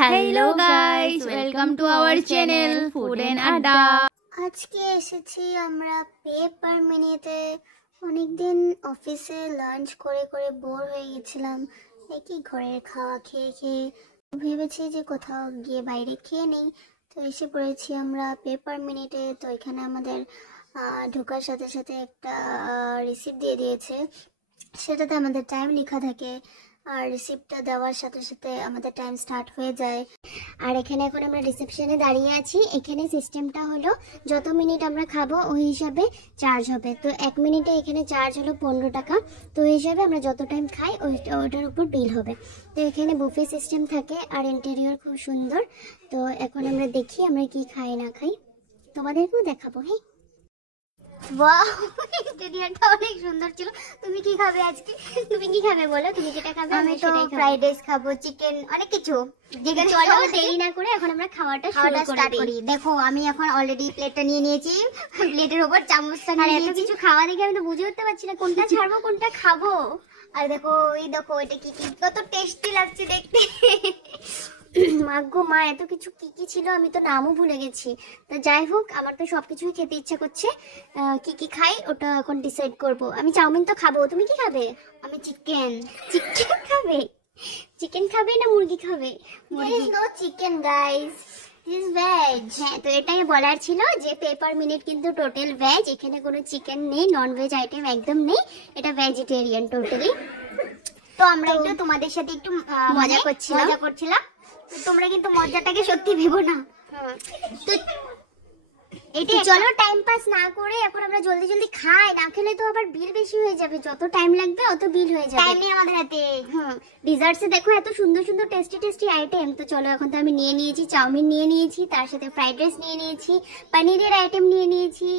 Hello guys, welcome to our channel food and Adda. আজকে এসেছি আমরা পেপার মিনিতে। অনেকদিন অফিসে লাঞ্চ করে করে বোর হয়ে গেছিলাম, একই ঘরের খাওয়া খেয়ে খেয়ে ভেবেছি যে কোথাও গিয়ে বাইরে খেয়ে নেই। তো এসে পড়েছি আমরা পেপার মিনিটে। তো এখানে আমাদের ঢোকার সাথে সাথে একটা রিসিপ্ট দিয়ে দিয়েছে, সেটাতে আমাদের টাইম লেখা থাকে। আর রিসিপ্টটা দেওয়ার সাথে সাথে আমাদের টাইম স্টার্ট হয়ে যায়। আর এখানে এখন আমরা রিসেপশনে দাঁড়িয়ে আছি। এখানে সিস্টেমটা হলো যত মিনিট আমরা খাবো ওই হিসাবে চার্জ হবে। তো 1 মিনিটে এখানে চার্জ হলো 15 টাকা। তো ওই হিসাবে আমরা যত টাইম খাই ওইটার উপর বিল হবে। তো এখানে বুফে সিস্টেম থাকে আর ইন্টেরিয়র খুব সুন্দর। তো এখন আমরা দেখি আমরা কি খাই না খাই, তোমাদেরকেও দেখাবো। হ্যাঁ, বাহ, ইন্টেরিয়রটা অনেক সুন্দর ছিল। তুমি কি খাবে আজকে? তুমি কি খাবে বলো, তুমি যেটা খাবে। আমি তো ফ্রাইড রাইস খাবো, চিকেন, অনেক কিছু। চলো দেরি না করে এখন আমরা খাওয়াটা স্টার্ট করি। দেখো আমি এখন অলরেডি প্লেটটা নিয়ে নিয়েছি, প্লেটের উপর চামচটা নিয়ে নিয়েছি। কিছু খাওয়া দেখে আমি তো বুঝে উঠতে পারছি না কোনটা ছাড়বো কোনটা খাবো। আর দেখো দেখো এটা কি কি কত টেস্টি লাগছে দেখতে। মাগো মা, এত কিছু কি কি ছিল আমি তো নামও ভুলে গেছি। তো যাই হোক, আমার তো সবকিছুই খেতে ইচ্ছা করছে। কি কি খাই ওটা এখন ডিসাইড করব। আমি চাউমিন তো খাবো, তুমি কি খাবে? আমি চিকেন। চিকেন খাবে? চিকেন খাবে না মুরগি খাবে? There is no chicken guys, this is veg। হ্যাঁ, তো এটাই বলার ছিল যে পেপার মিনিট কিন্তু টোটাল ভেজ। এখানে কোনো চিকেন নেই, নন ভেজ আইটেম একদম নেই, এটা ভেজিটেরিয়ান টোটালি। তো আমরা একটু তোমাদের সাথে একটু মজা করছিলাম। তোমরা কিন্তু মজাটাকে সত্যি ভেবো না। তো এটা চলো টাইম পাস না করে এখন আমরা জলদি জলদি খাই, না খেলে তো আবার বিল বেশি হয়ে যাবে। যত টাইম লাগবে অত বিল হয়ে যাবে। টাইম নেই আমাদের হাতে। ডিজার্টসে দেখো এত সুন্দর সুন্দর টেস্টি টেস্টি আইটেম। তো চলো, এখন তো আমি নিয়ে নিয়েছি চাউমিন, নিয়ে নিয়েছি তার সাথে ফ্রাইড রাইস নিয়ে নিয়েছি, পনিরের আইটেম নিয়ে নিয়েছি,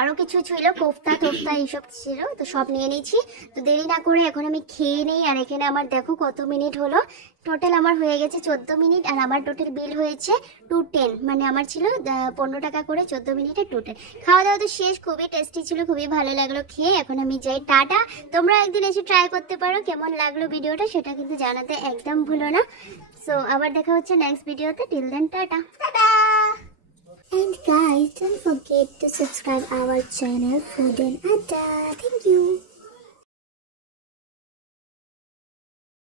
আরো কিছু ছিল, কোফতা টোফতা এইসব ছিল। তো সব নিয়ে নিয়েছি। তো দেরি না করে এখন আমি খেয়ে নেই। আর এখানে আমার দেখো কত মিনিট হলো। টোটাল আমার হয়ে গেছে 14 মিনিট। আর আমার টোটাল বিল হয়েছে 210। মানে আমার ছিল 15 টাকা করে, 14 মিনিটে টোটাল। খাওয়া দাওয়া তো শেষ, খুবই টেস্টি ছিল, খুবই ভালো লাগলো খেয়ে। এখন আমি যাই, টাটা। তোমরা একদিন এসে ট্রাই করতে পারো, কেমন লাগলো ভিডিওটা সেটা কিন্তু জানাতে একদম ভুলো না। সো আবার দেখা হচ্ছে নেক্সট ভিডিওতে। Till then tata tata. And guys, don't forget to subscribe our channel Food and Adda. Thank you.